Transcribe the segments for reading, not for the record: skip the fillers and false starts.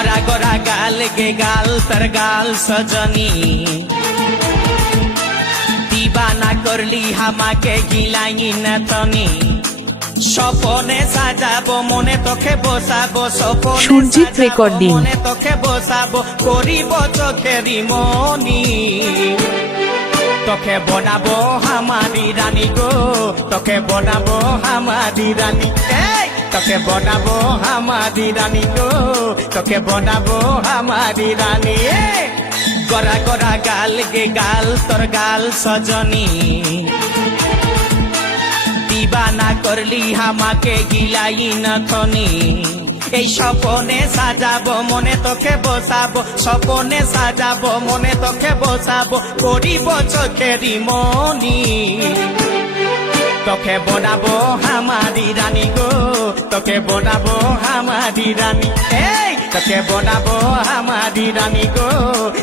गोरा गोरा गाल गे गाल तर गाल सजनी दीवाना करली हामाके गिलाई न तनी স্বপনে সাজাবো মনে তোকে বসাবো স্বপনে সুরজিৎ রেকর্ডিং মনে তোকে বসাবো করিব চোখেরি মনি তোকে বনাবো হামারি রানী গো তোকে বনাবো হামারি রানী তোকে বনাবো হামারি রানী গো তোকে বনাবো হামারি রানী গোরা গোরা গাল গে গাল তোর গাল সজনী दीवाना करली हामाके गिलाई नथनी এই স্বপনে সাজাবো মনে তোকে বসাবো স্বপনে সাজাবো মনে তোকে বসাবো করিব চোখেরি মনি তোকে বনাবো হামারি রানী গো তোকে বনাবো হামারি রানী তোকে বনাবো হামারি রানী গো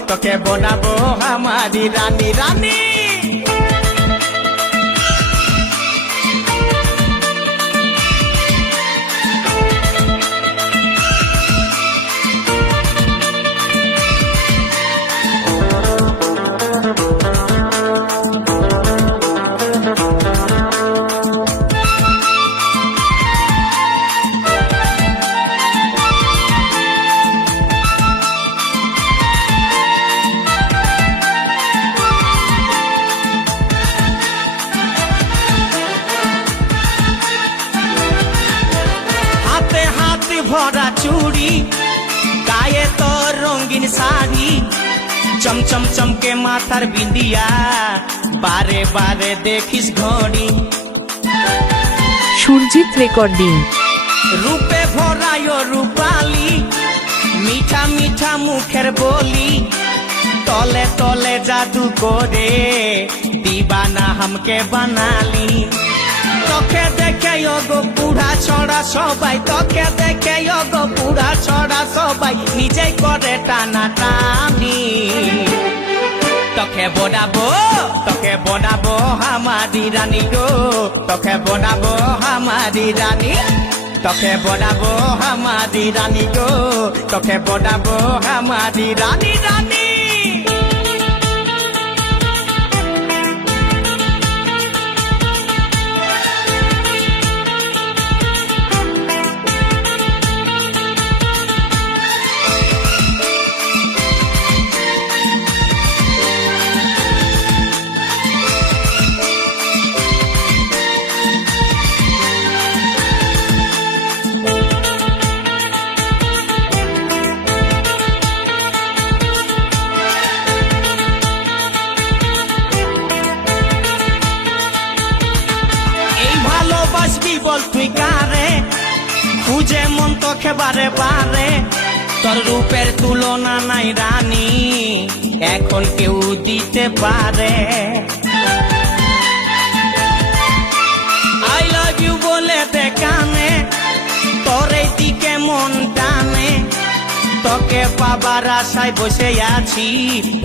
তোকে বনাবো হামারি রানী রানী ভরা চুড়ি গায়ে তোর রঙিন শাড়ি চমচম চমকে মাথার বিন্দিয়া বারে বারে দেখিস ঘড়ি সুরজিৎ রেকর্ডিং রূপে ভরায় রূপালি মিঠা মিঠা মুখের বলি তলে তলে জাদু করে দিবানা হামকে বানালি তোকে দেখে গো পুরা ছড়া সবাই তোকে দেখে গো পুরা ছড়া সবাই নিজেই করে টানা টানি তোকে বনাবো হামারি রানী গো তোকে বনাবো হামারি রানী তোকে বনাবো হামারি রানী গো তোকে বনাবো হামারি রানী রানী বল তুই কারে খুঁজে মন তোকে বারে বারে তোর রূপের তুলনা নাই রানী এখন কেউ দিতে পারে আই লাভ ইউ বলে দেখানে তোর এই দিকে মন টানে তোকে পাবার আশায় বসে আছি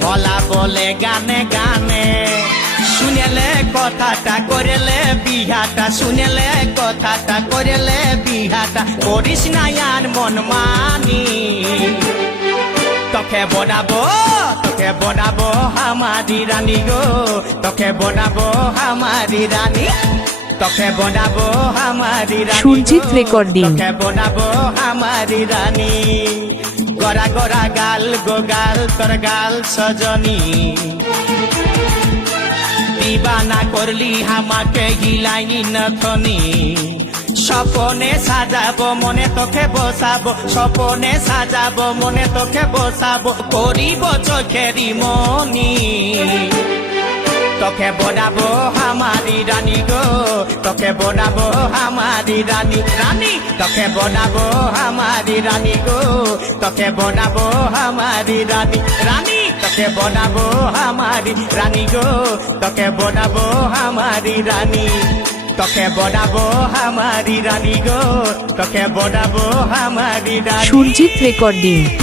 ভোলা বলে গানে গানে শুনেলে কথাটা করেলে বিহাটা শুনেলে কথাটা করেলে বিহাটা করিস না আর মন মানি তোকে বনাবো হামারি রানী গো তোকে বনাবো হামারি রানী তোকে বনাবো হামারি রানী সুরজিৎ রেকর্ডিং তোকে বনাবো হামারি রানী গোরা গোরা গাল গো গাল তোর গাল সজনী दीवाना करली हामाके गिलाई नथनी স্বপনে সাজাবো মনে তোকে বসাবো স্বপনে সাজাবো মনে তোকে বসাবো করিব চোখেরি মনি তোকে বনাবো হামারি রানী গো তোকে বনাবো হামারি রানী রানী তোকে বনাবো হামারি রানী গো তোকে বনাবো হামারি রানী রানী তোকে বনাবো হামারি রানী গো তোকে বনাবো হামারি রানী তোকে বনাবো হামারি রানী গো তোকে বনাবো হামারি রানী সুরজিৎ রেকর্ডিং।